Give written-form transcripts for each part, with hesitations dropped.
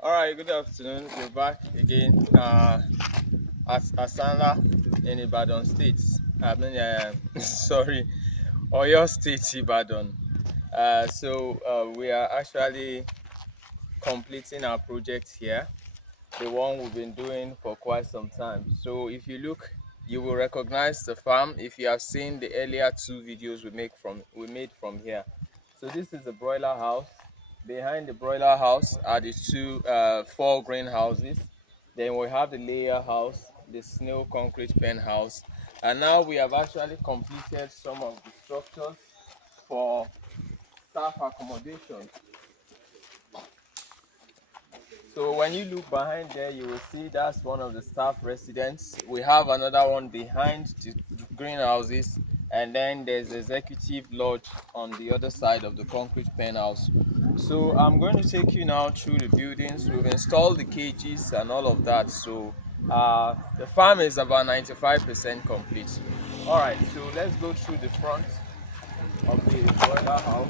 All right, good afternoon. We're back again at Asana in Ibadan State. Sorry, Oyo State, Ibadan. We are actually completing our project here, the one we've been doing for quite some time. So if you look, you will recognize the farm if you have seen the earlier two videos we made from here. So this is the broiler house. Behind the broiler house are the two four greenhouses. Then we have the layer house, the snail concrete pen house, and now we have actually completed some of the structures for staff accommodation. So when you look behind there, you will see that's one of the staff residents. We have another one behind the greenhouses, and then there's the executive lodge on the other side of the concrete pen house. So I'm going to take you now through the buildings. We've installed the cages and all of that. So the farm is about 95% complete. All right, so let's go through the front of the broiler house.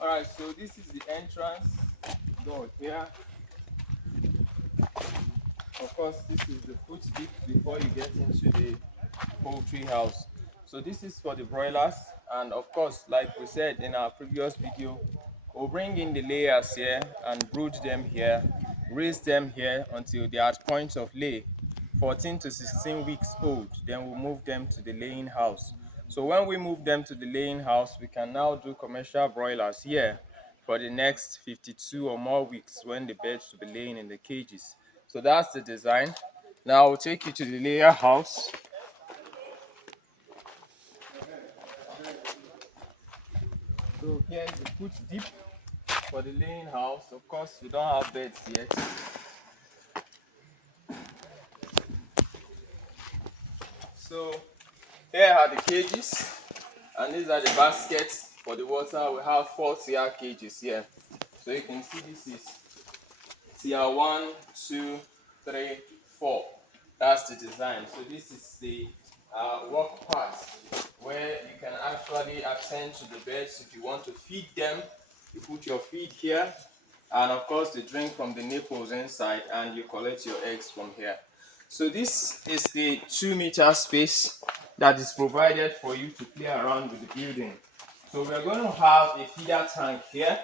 All right, so this is the entrance door here. Of course, this is the foot dip before you get into the poultry house. So this is for the broilers, and of course, like we said in our previous video, we'll bring in the layers here and brood them here, raise them here until they are at point of lay, 14 to 16 weeks old. Then we'll move them to the laying house. So when we move them to the laying house, we can now do commercial broilers here for the next 52 or more weeks when the birds will be laying in the cages. So that's the design. Now I'll take you to the layer house. So here is the foot deep for the laying house. Of course, we don't have beds yet. So here are the cages, and these are the baskets for the water. We have 4 tier cages here. So you can see this is tier 1, 2, 3, 4. That's the design. So this is the work part where you can actually attend to the birds. If you want to feed them, you put your feed here, and of course they drink from the nipples inside, and you collect your eggs from here. So this is the 2-meter space that is provided for you to play around with the building. So we're going to have a feeder tank here,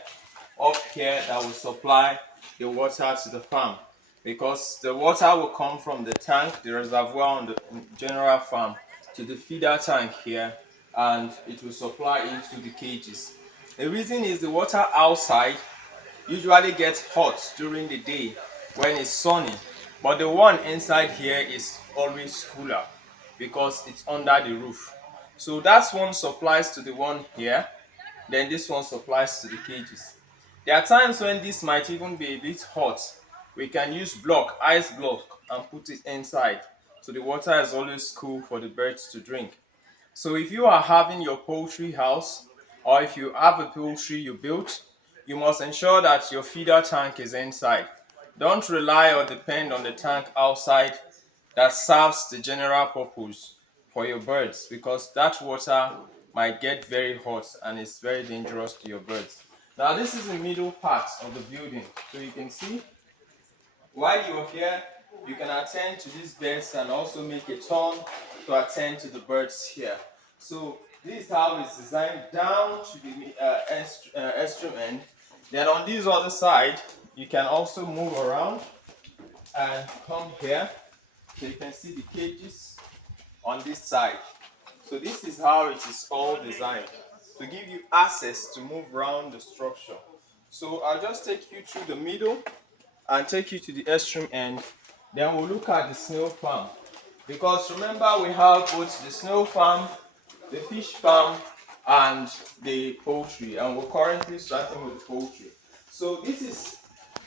up here, that will supply the water to the farm, because the water will come from the tank, the reservoir on the general farm, to the feeder tank here, and it will supply into the cages. The reason is the water outside usually gets hot during the day when it's sunny, but the one inside here is always cooler because it's under the roof. So that one supplies to the one here, then this one supplies to the cages. There are times when this might even be a bit hot. We can use ice block, and put it inside, so the water is always cool for the birds to drink. So if you are having your poultry house, or if you have a poultry you built, you must ensure that your feeder tank is inside. Don't rely or depend on the tank outside that serves the general purpose for your birds, because that water might get very hot and it's very dangerous to your birds. Now this is the middle part of the building. So you can see, while you're here, you can attend to these birds and also make a turn to attend to the birds here. So this is how it's designed down to the extreme end. Then on this other side, you can also move around and come here. So you can see the cages on this side. So this is how it is all designed, to give you access to move around the structure. So I'll just take you through the middle and take you to the extreme end. Then we'll look at the snail farm, because remember, we have both the snail farm, the fish farm, and the poultry, and we're currently starting with the poultry. So this is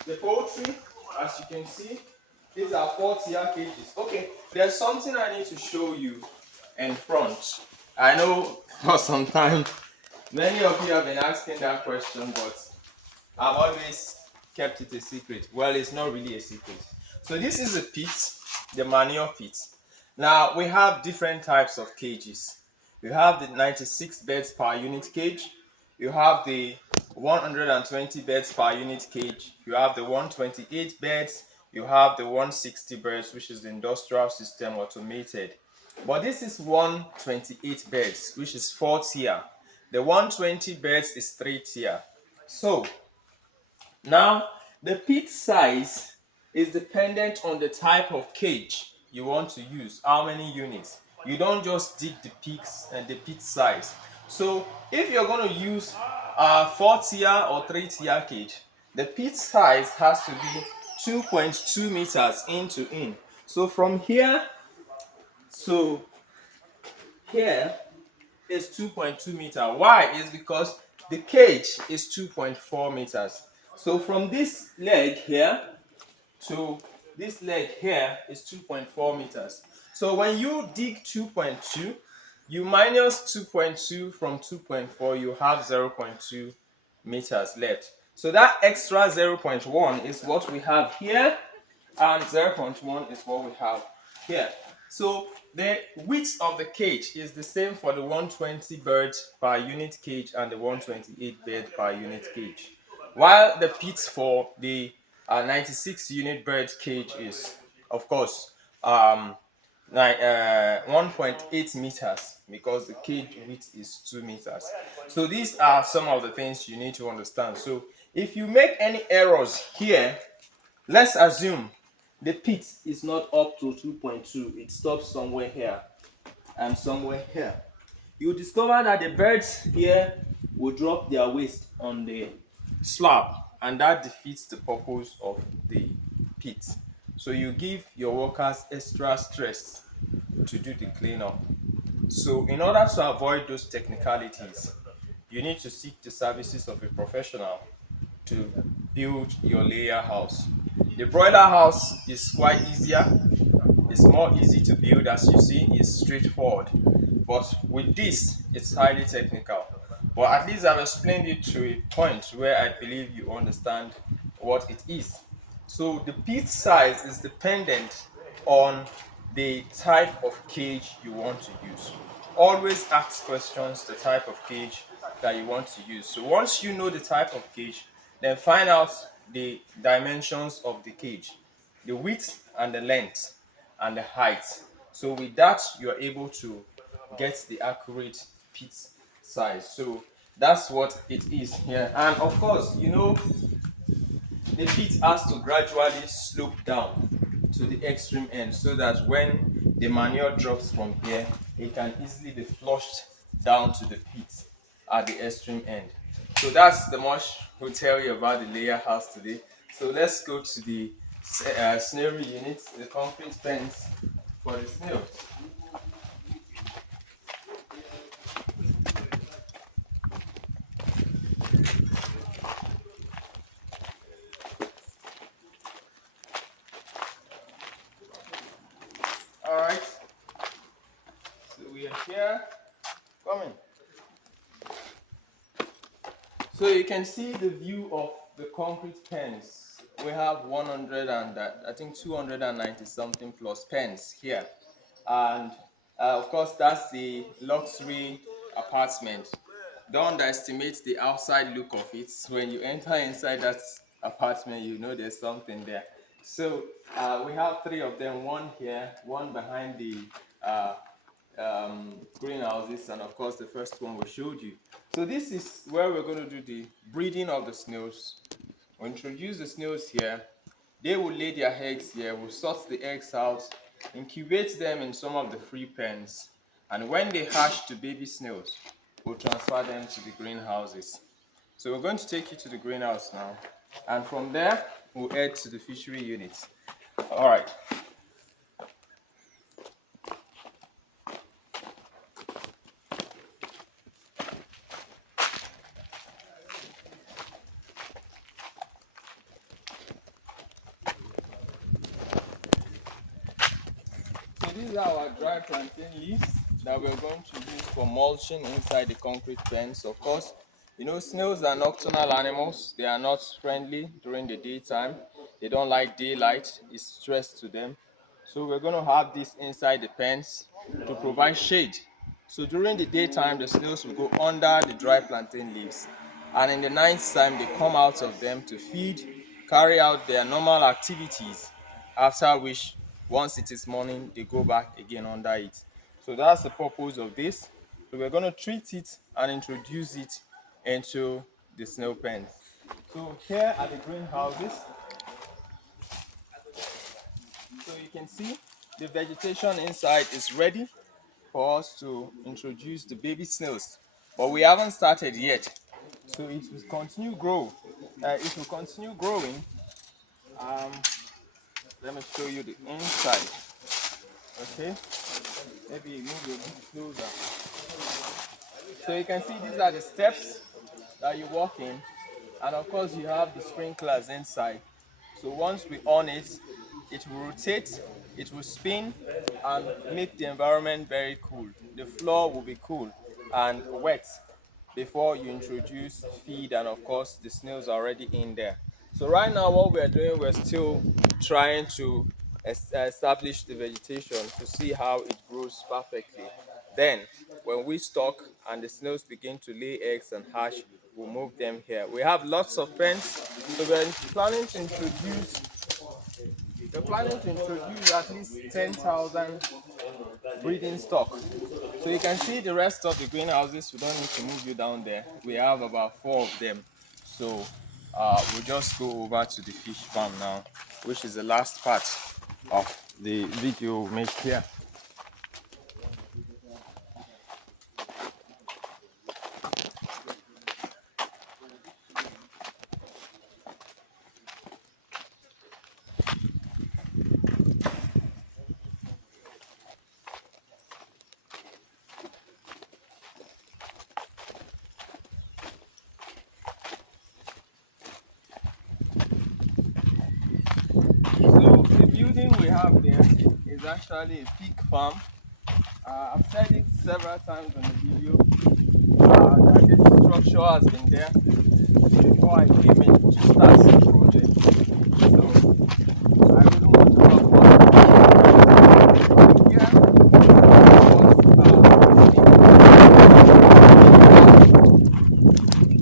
the poultry. As you can see, these are 4-tier cages. Okay, there's something I need to show you in front. I know for some time many of you have been asking that question, but I've always kept it a secret. Well, it's not really a secret. So this is a pit, the manure pit. Now we have different types of cages. You have the 96 beds per unit cage. You have the 120 beds per unit cage. You have the 128 beds. You have the 160 beds, which is the industrial system automated. But this is 128 beds, which is 4-tier. The 120 beds is 3-tier. So now, the pit size is dependent on the type of cage you want to use, how many units. You don't just dig the pits and the pit size. So, if you're going to use a 4-tier or 3-tier cage, the pit size has to be 2.2 meters in to in. So, from here to here is 2.2 meters. Why? Is because the cage is 2.4 meters. So from this leg here to this leg here is 2.4 meters. So when you dig 2.2, you minus 2.2 from 2.4, you have 0.2 meters left. So that extra 0.1 is what we have here, and 0.1 is what we have here. So the width of the cage is the same for the 120 birds per unit cage and the 128 bird per unit cage. While the pit for the 96 unit bird cage is, of course, 1.8 meters, because the cage width is 2 meters. So these are some of the things you need to understand. So if you make any errors here, let's assume the pit is not up to 2.2, it stops somewhere here and somewhere here. You discover that the birds here will drop their waste on the slab, and that defeats the purpose of the pit. So you give your workers extra stress to do the cleanup. So in order to avoid those technicalities, you need to seek the services of a professional to build your layer house. The broiler house is quite easier. It's more easy to build, as you see, it's straightforward. But with this, it's highly technical. But at least I've explained it to a point where I believe you understand what it is. So the pit size is dependent on the type of cage you want to use. Always ask questions the type of cage that you want to use. So once you know the type of cage, then find out the dimensions of the cage, the width and the length and the height. So with that, you're able to get the accurate pit size. So that's what it is here. And of course, the pit has to gradually slope down to the extreme end, so that when the manure drops from here, it can easily be flushed down to the pit at the extreme end. So that's the much we'll tell you about the layer house today. So let's go to the snail unit, the concrete pens for the snails. All right, so we are here. Come in. So you can see the view of the concrete pens. We have 100 and I think 290 something plus pens here, and of course that's the luxury apartment. Don't underestimate the outside look of it. When you enter inside that apartment, you know there's something there. So we have three of them, one here, one behind the uh, greenhouses, and of course the first one we showed you. So this is where we're going to do the breeding of the snails. We'll introduce the snails here. They will lay their eggs here. We'll sort the eggs out, incubate them in some of the free pens, and when they hatch to baby snails, we'll transfer them to the greenhouses. So we're going to take you to the greenhouse now, and from there we'll head to the fishery unit. All right. these are our dry plantain leaves that we're going to use for mulching inside the concrete pens. Of course, you know, snails are nocturnal animals. They are not friendly during the daytime. They don't like daylight. It's stress to them. So we're going to have this inside the pens to provide shade. So during the daytime, the snails will go under the dry plantain leaves, and in the night time, they come out of them to feed, carry out their normal activities, after which, once it is morning, they go back again under it. So that's the purpose of this. So we're going to treat it and introduce it into the snail pens. So here are the greenhouses. So you can see the vegetation inside is ready for us to introduce the baby snails, but we haven't started yet. So it will continue grow. It will continue growing. Um, Let me show you the inside. Okay, maybe move a bit closer. So you can see these are the steps that you walk in, and of course you have the sprinklers inside. So once we on it, it will rotate, it will spin, and make the environment very cool. The floor will be cool and wet before you introduce feed, and of course the snails are already in there. So right now what we're doing, we're still trying to establish the vegetation to see how it grows perfectly. Then when we stock and the snails begin to lay eggs and hatch, we'll move them here. We have lots of pens, so we're planning to introduce at least 10,000 breeding stock. So you can see the rest of the greenhouses. We don't need to move you down there. We have about 4 of them. So we'll just go over to the fish farm now, which is the last part of the video we'll make here. So the building we have there is actually a pig farm. I've said it several times on the video that this structure has been there before I came in to start the project. So I really want to talk about here.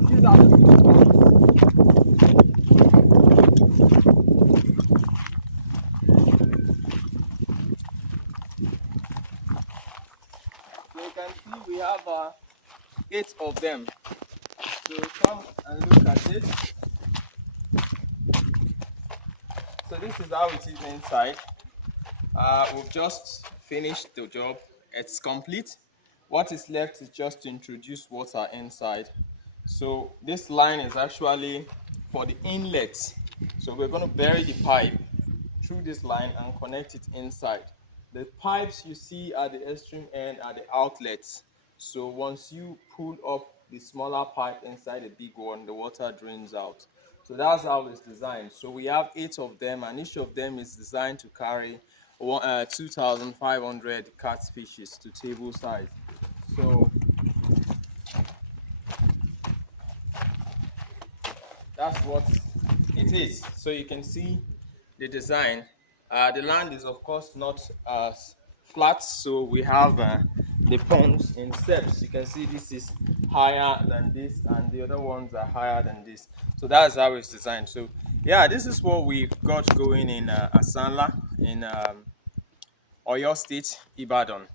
These are the fish So you can see we have 8 of them. So come and look at this. So this is how it is inside. We've just finished the job. It's complete. What is left is just to introduce water inside. So this line is actually for the inlet. So we're going to bury the pipe through this line and connect it inside. The pipes you see at the extreme end are the outlets. So once you pull up the smaller pipe inside the big one, the water drains out. So that's how it's designed. So we have 8 of them, and each of them is designed to carry 2,500 catfishes to table size. So that's what it is. So you can see the design. The land is of course not as flat, so we have the ponds in steps. You can see this is higher than this, and the other ones are higher than this. So that's how it's designed. So yeah, this is what we've got going in Asanla in Oyo State, Ibadan.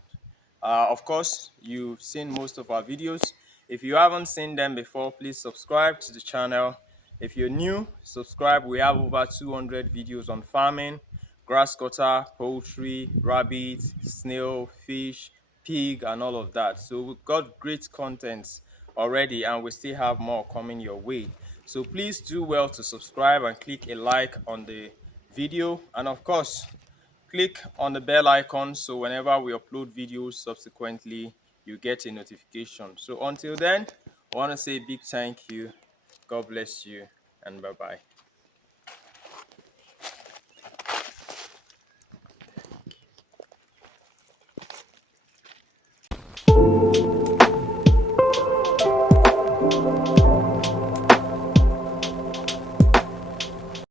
Of course, you've seen most of our videos. If you haven't seen them before, please subscribe to the channel. If you're new, subscribe. We have over 200 videos on farming, grass cutter, poultry, rabbit, snail, fish, pig, and all of that. So we've got great content already, and we still have more coming your way. So please do well to subscribe and click a like on the video. And of course, click on the bell icon so whenever we upload videos subsequently, you get a notification. So until then, I want to say a big thank you. God bless you, and bye-bye.